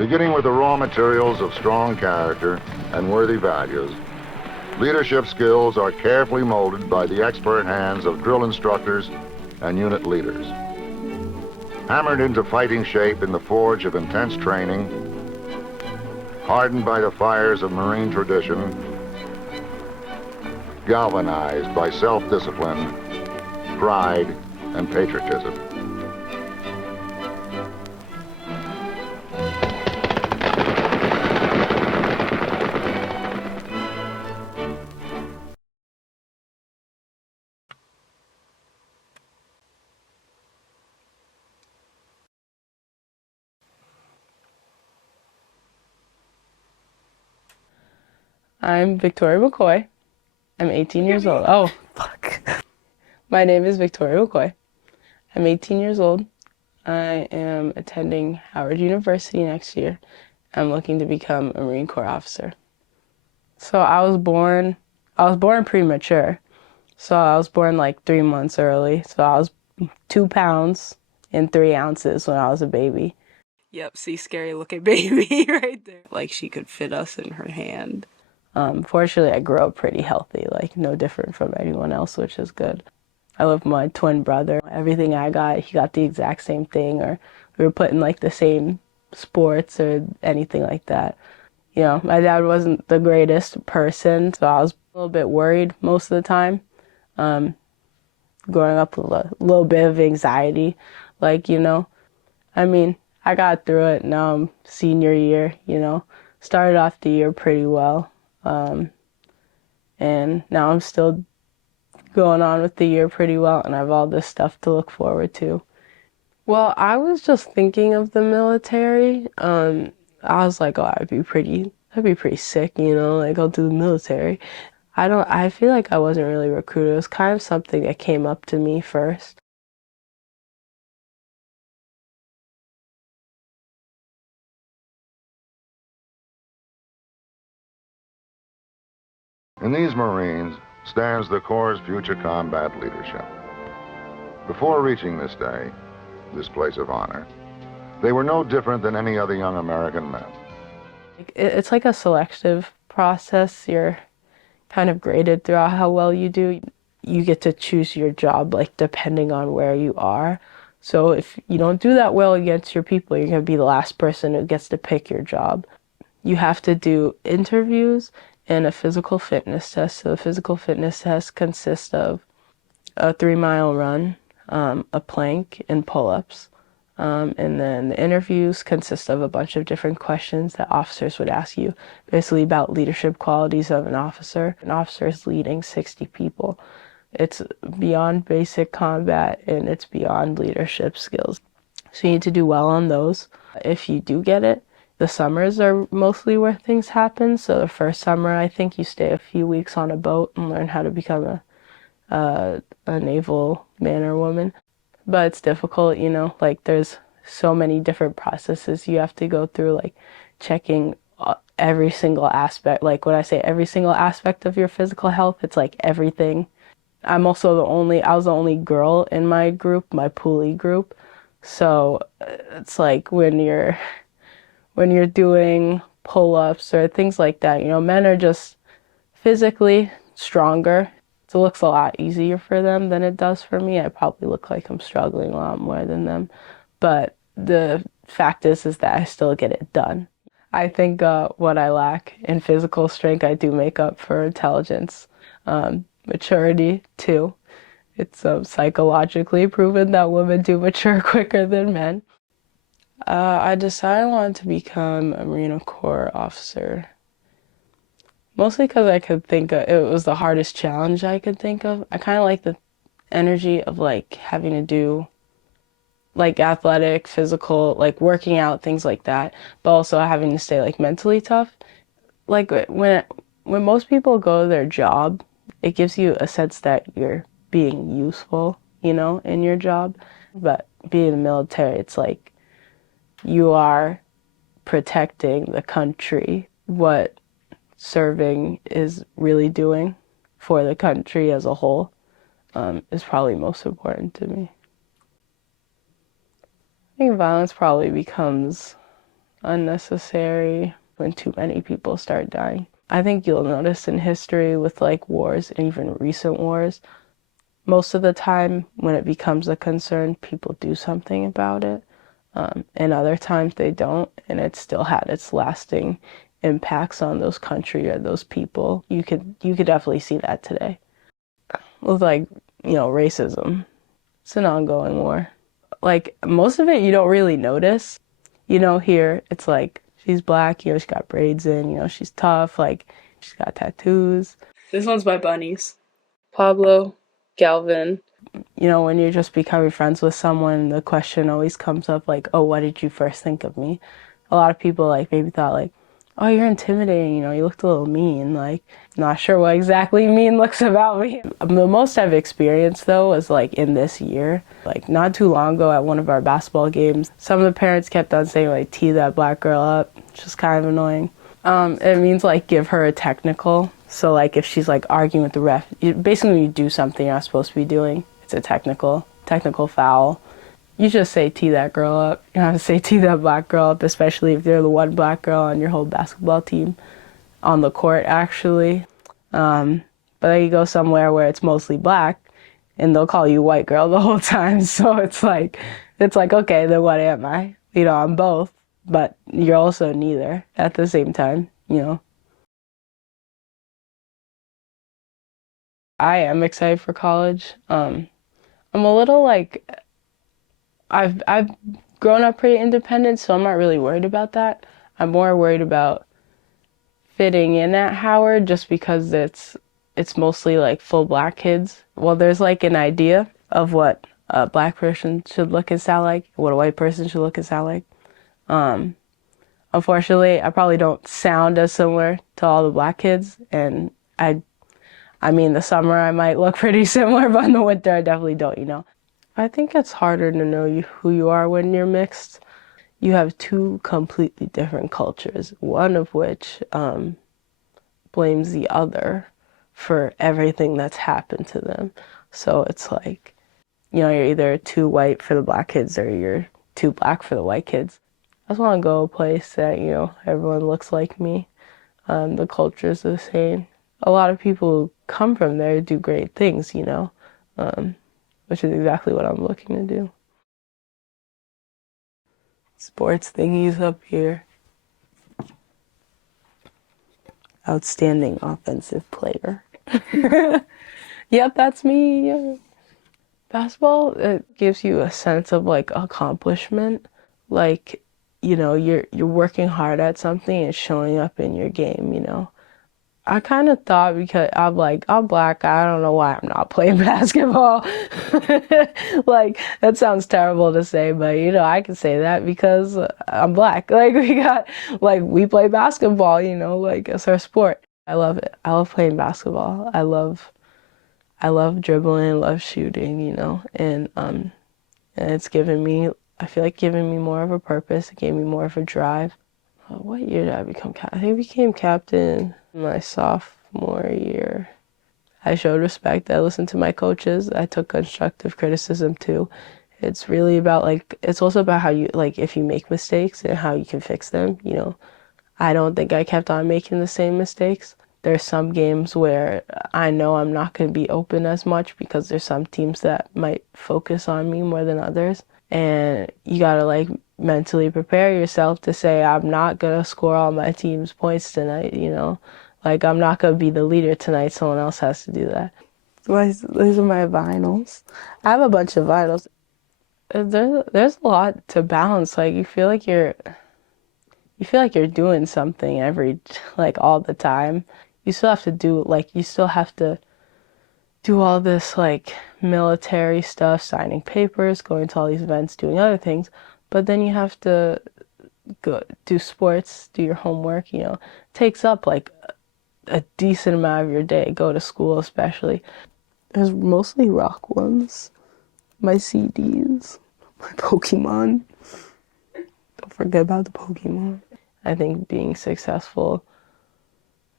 Beginning with the raw materials of strong character and worthy values, leadership skills are carefully molded by the expert hands of drill instructors and unit leaders. Hammered into fighting shape in the forge of intense training, hardened by the fires of Marine tradition, galvanized by self-discipline, pride, and patriotism. I'm Victoria McCoy. I'm 18 years old. Oh, fuck. My name is Victoria McCoy. I'm 18 years old. I am attending Howard University next year. I'm looking to become a Marine Corps officer. So I was born premature. So I was born like 3 months early. So I was 2 pounds and 3 ounces when I was a baby. Yep, see, scary looking baby right there. Like she could fit us in her hand. Fortunately, I grew up pretty healthy, like no different from anyone else, which is good. I live with my twin brother. Everything I got, he got the exact same thing, or we were put in like the same sports or anything like that. You know, my dad wasn't the greatest person, so I was a little bit worried most of the time. Growing up with a little bit of anxiety, like, you know. I mean, I got through it. Now I'm senior year, you know. Started off the year pretty well. And now I'm still going on with the year pretty well, and I have all this stuff to look forward to. Well, I was just thinking of the military. I was like, oh, that'd be pretty sick, you know, like I'll do the military. I feel like I wasn't really recruited. It was kind of something that came up to me first. In these Marines stands the Corps' future combat leadership. Before reaching this day, this place of honor, they were no different than any other young American men. It's like a selective process. You're kind of graded throughout how well you do. You get to choose your job, like, depending on where you are. So if you don't do that well against your people, you're going to be the last person who gets to pick your job. You have to do interviews and a physical fitness test. So the physical fitness test consists of a 3-mile run, a plank, and pull-ups. And then the interviews consist of a bunch of different questions that officers would ask you, basically about leadership qualities of an officer. An officer is leading 60 people. It's beyond basic combat, and it's beyond leadership skills. So you need to do well on those. If you do get it, the summers are mostly where things happen. So the first summer, I think you stay a few weeks on a boat and learn how to become a naval man or woman. But it's difficult, you know, like there's so many different processes you have to go through, like checking every single aspect. Like when I say every single aspect of your physical health, it's like everything. I was the only girl in my group, my Puli group. So it's like when you're doing pull-ups or things like that, you know, men are just physically stronger. So it looks a lot easier for them than it does for me. I probably look like I'm struggling a lot more than them. But the fact is that I still get it done. I think what I lack in physical strength, I do make up for intelligence, maturity too. It's psychologically proven that women do mature quicker than men. I decided I wanted to become a Marine Corps officer. Mostly because I could think it was the hardest challenge I could think of. I kind of like the energy of like having to do like athletic, physical, like working out, things like that, but also having to stay like mentally tough. Like when most people go to their job, it gives you a sense that you're being useful, you know, in your job. But being in the military, it's like you are protecting the country. What serving is really doing for the country as a whole is probably most important to me. I think violence probably becomes unnecessary when too many people start dying. I think you'll notice in history with like wars and even recent wars, most of the time when it becomes a concern, people do something about it. And other times they don't, and it still had its lasting impacts on those country or those people. You could definitely see that today with like, racism. It's an ongoing war. Like most of it you don't really notice. Here it's like she's black, she got braids in, she's tough, like she's got tattoos. This one's by bunnies. Pablo, Galvin. When you're just becoming friends with someone, the question always comes up like, oh, what did you first think of me? A lot of people like maybe thought like, oh, you're intimidating, you looked a little mean, like, not sure what exactly mean looks about me. The most I've experienced though was like in this year, like not too long ago at one of our basketball games, some of the parents kept on saying like, tee that black girl up, which is kind of annoying. It means like give her a technical. So like if she's like arguing with the ref, basically when you do something you're not supposed to be doing, it's a technical foul. You just say tee that girl up. You don't have to say tee that black girl up, especially if you're the one black girl on your whole basketball team on the court actually. But then you go somewhere where it's mostly black and they'll call you white girl the whole time. So it's like, okay, then what am I? I'm both, but you're also neither at the same time. I am excited for college. I'm a little like, I've grown up pretty independent, so I'm not really worried about that. I'm more worried about fitting in at Howard just because it's mostly like full black kids. Well, there's like an idea of what a black person should look and sound like, what a white person should look and sound like. Unfortunately, I probably don't sound as similar to all the black kids, and I mean, the summer I might look pretty similar, but in the winter I definitely don't. I think it's harder to know who you are when you're mixed. You have two completely different cultures, one of which blames the other for everything that's happened to them. So it's like, you're either too white for the black kids or you're too black for the white kids. I just want to go a place that, everyone looks like me. The culture is the same. A lot of people who come from there do great things, which is exactly what I'm looking to do. Sports thingies up here. Outstanding offensive player. Yep, that's me. Yeah. Basketball, it gives you a sense of like accomplishment. Like, you're working hard at something and showing up in your game. I kind of thought because I'm black, I don't know why I'm not playing basketball. Like, that sounds terrible to say, but I can say that because I'm black. Like, we play basketball, like it's our sport. I love it. I love playing basketball. I love dribbling, love shooting, and it's I feel like giving me more of a purpose. It gave me more of a drive. What year did I become captain? I think I became captain my sophomore year. I showed respect. I listened to my coaches. I took constructive criticism too. It's really about it's also about how you, if you make mistakes and how you can fix them. I don't think I kept on making the same mistakes. There's some games where I know I'm not going to be open as much because there's some teams that might focus on me more than others. And you gotta mentally prepare yourself to say, I'm not gonna score all my team's points tonight, I'm not gonna be the leader tonight, someone else has to do that. These are my vinyls. I have a bunch of vinyls. There's a lot to balance. You feel like you're doing something all the time. You still have to do all this military stuff, signing papers, going to all these events, doing other things, but then you have to go do sports, do your homework, takes up a decent amount of your day, go to school especially. There's mostly rock ones, my CDs, my Pokemon. Don't forget about the Pokemon. I think being successful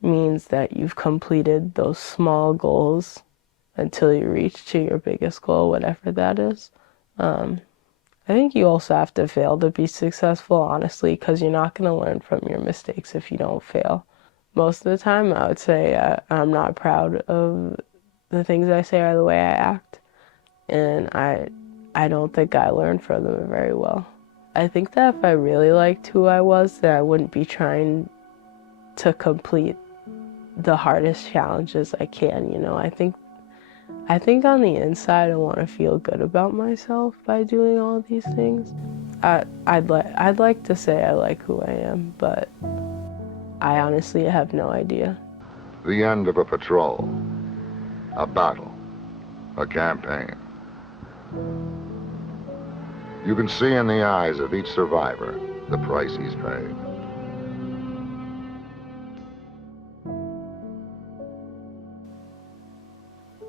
means that you've completed those small goals until you reach to your biggest goal, whatever that is. I think you also have to fail to be successful, honestly, because you're not going to learn from your mistakes if you don't fail. Most of the time, I would say I'm not proud of the things I say or the way I act, and I don't think I learned from them very well. I think that if I really liked who I was, then I wouldn't be trying to complete the hardest challenges I can, you know. I think on the inside I want to feel good about myself by doing all of these things. I'd like to say I like who I am, but I honestly have no idea. The end of a patrol, a battle, a campaign. You can see in the eyes of each survivor the price he's paid.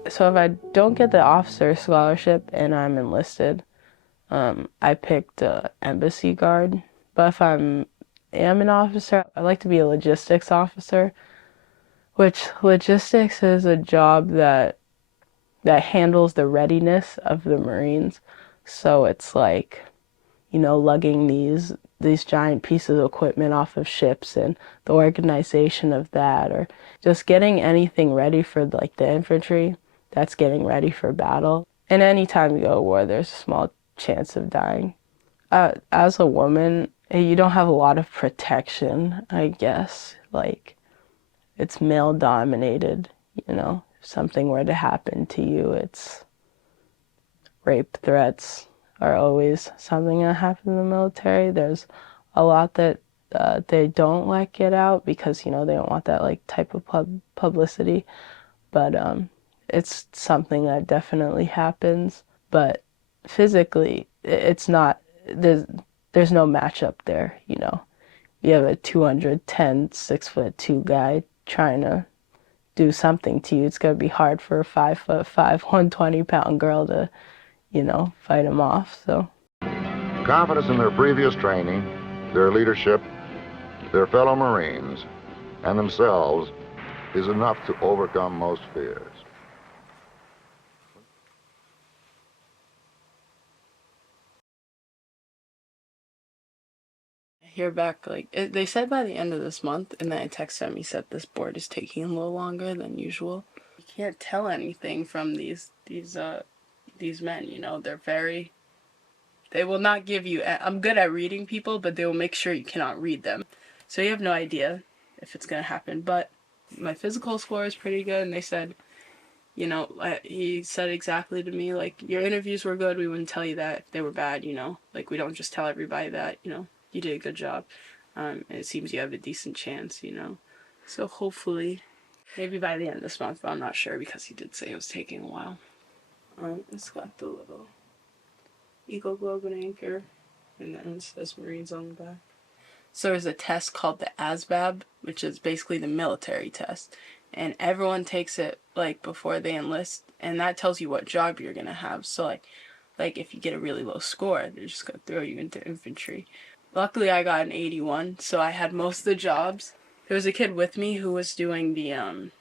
So if I don't get the officer scholarship and I'm enlisted, I picked embassy guard. But if am an officer, I'd like to be a logistics officer, which logistics is a job that handles the readiness of the Marines. So it's like, you know, lugging these giant pieces of equipment off of ships and the organization of that, or just getting anything ready for like the infantry that's getting ready for battle. And anytime you go to war, there's a small chance of dying. As a woman, you don't have a lot of protection, I guess. Like, it's male dominated, you know. If something were to happen to you, it's rape threats are always something that happens in the military. There's a lot that they don't let get out because, you know, they don't want that like type of publicity. But it's something that definitely happens. But physically, it's not. There's no matchup there. You know, you have a 210, 6'2" guy trying to do something to you. It's gonna be hard for a 5'5", 120-pound girl to, you know, fight him off. So Confidence in their previous training, their leadership, their fellow Marines, and themselves is enough to overcome most fears. I hear back they said by the end of this month, and then I texted him. He said this board is taking a little longer than usual. You can't tell anything from these men. You know, they will not give you. I'm good at reading people, but they will make sure you cannot read them. So you have no idea if it's gonna happen. But my physical score is pretty good, and they said, you know, he said exactly to me, like, your interviews were good. We wouldn't tell you that if they were bad, you know. Like, we don't just tell everybody that, you know, you did a good job. And it seems you have a decent chance, you know. So hopefully, maybe by the end of this month, but I'm not sure because he did say it was taking a while. It's got the little Eagle Globe and Anchor, and then it says Marines on the back. So there's a test called the ASVAB, which is basically the military test. And everyone takes it, like, before they enlist, and that tells you what job you're going to have. So, like, if you get a really low score, they're just going to throw you into infantry. Luckily, I got an 81, so I had most of the jobs. There was a kid with me who was doing the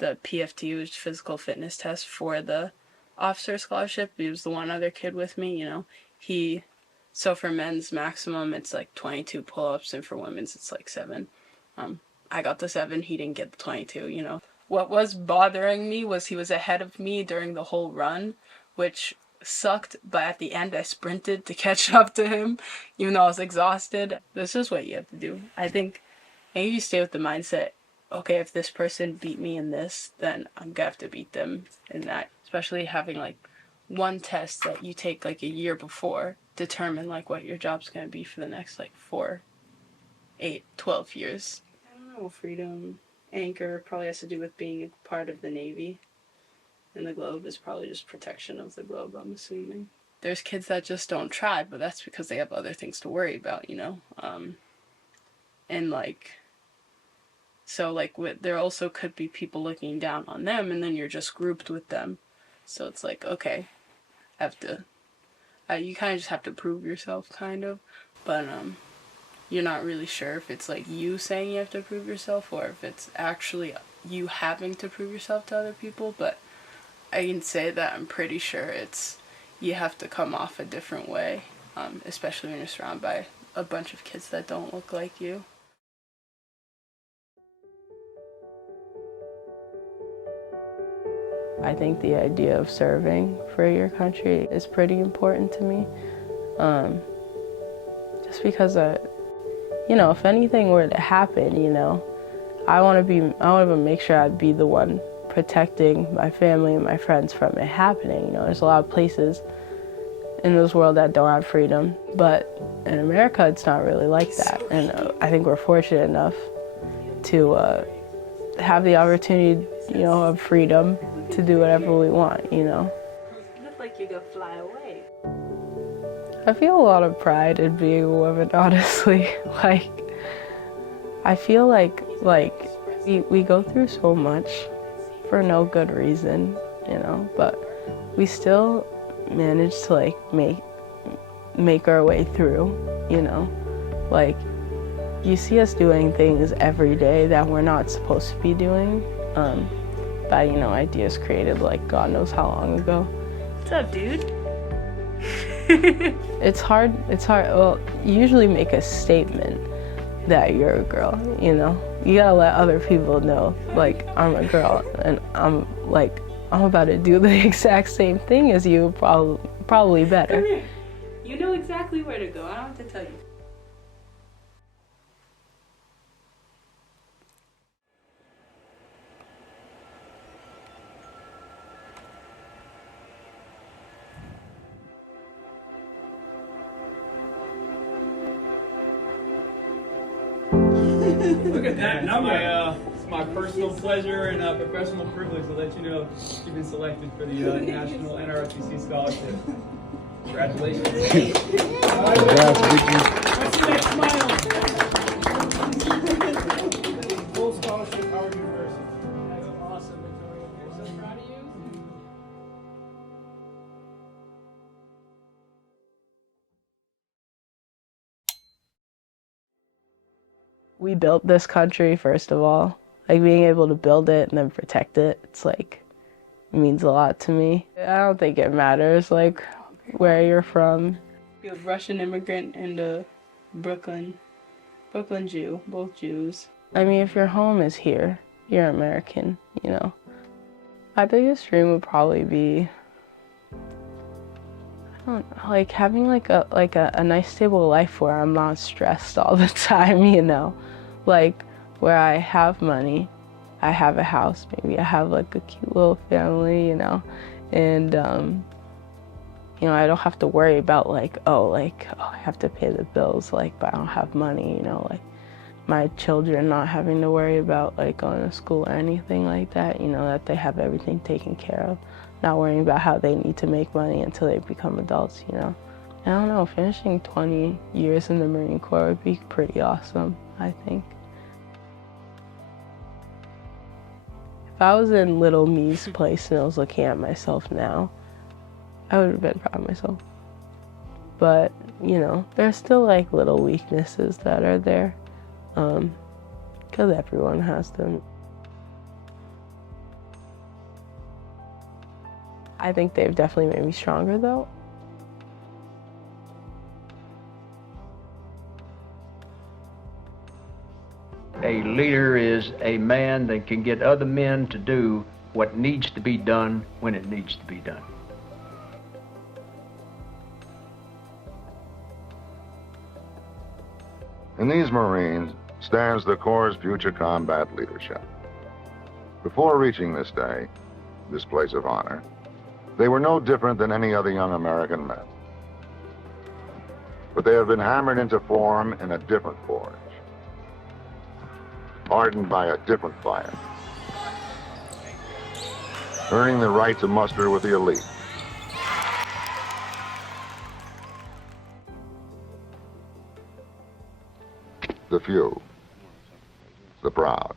PFT, which is physical fitness test, for the officer scholarship. He was the one other kid with me, you know. So for men's maximum, it's like 22 pull-ups, and for women's, it's like 7. I got the 7, he didn't get the 22, you know. What was bothering me was he was ahead of me during the whole run, which sucked, but at the end I sprinted to catch up to him, even though I was exhausted. This is what you have to do. I think maybe you stay with the mindset, okay, if this person beat me in this, then I'm gonna have to beat them in that. Especially having like one test that you take like a year before determine like what your job's gonna be for the next like 4, 8, 12 years. I don't know, freedom. Anchor probably has to do with being a part of the Navy. And the globe is probably just protection of the globe, I'm assuming. There's kids that just don't try, but that's because they have other things to worry about, you know? And like, so like there also could be people looking down on them, and then you're just grouped with them. So it's like, okay, I have to, you kind of just have to prove yourself, kind of. But you're not really sure if it's like you saying you have to prove yourself or if it's actually you having to prove yourself to other people. But I can say that I'm pretty sure it's you have to come off a different way, especially when you're surrounded by a bunch of kids that don't look like you. I think the idea of serving for your country is pretty important to me. Just because, you know, if anything were to happen, you know, I want to make sure I'd be the one protecting my family and my friends from it happening. You know, there's a lot of places in this world that don't have freedom, but in America, it's not really like that. And I think we're fortunate enough to have the opportunity, you know, of freedom to do whatever we want, you know. You look like you're gonna fly away. I feel a lot of pride in being a woman, honestly. Like, I feel like we go through so much for no good reason, you know, but we still manage to like make our way through, you know. Like, you see us doing things every day that we're not supposed to be doing, by, you know, ideas created like God knows how long ago. What's up, dude? It's hard, well, you usually make a statement that you're a girl, you know? You gotta let other people know, like, I'm a girl, and I'm about to do the exact same thing as you, probably better. Come here. You know exactly where to go. I don't have to tell you. Look at that number. It's my personal pleasure and professional privilege to let you know you've been selected for the National NROTC Scholarship. Congratulations. Congrats, Vicky. Let's see that smile. Full scholarship, Howard University. That's awesome, Victoria. We're so proud of you. We built this country, first of all. Like, being able to build it and then protect it, it's like, it means a lot to me. I don't think it matters, like, where you're from. You're a Russian immigrant and a Brooklyn Jew, both Jews. I mean, if your home is here, you're American, you know. My biggest dream would probably be, I don't know, like having like a nice stable life where I'm not stressed all the time, you know. Like, where I have money, I have a house, maybe I have like a cute little family, you know, and you know, I don't have to worry about like, oh, I have to pay the bills, like, but I don't have money, you know, like my children not having to worry about like going to school or anything like that, you know, that they have everything taken care of, not worrying about how they need to make money until they become adults, you know. I don't know, finishing 20 years in the Marine Corps would be pretty awesome, I think. If I was in little me's place and I was looking at myself now, I would have been proud of myself. But, you know, there's still like little weaknesses that are there, because everyone has them. I think they've definitely made me stronger though. A leader is a man that can get other men to do what needs to be done when it needs to be done. In these Marines stands the Corps' future combat leadership. Before reaching this day, this place of honor, they were no different than any other young American men. But they have been hammered into form in a different forge, hardened by a different fire, earning the right to muster with the elite. The few, the proud.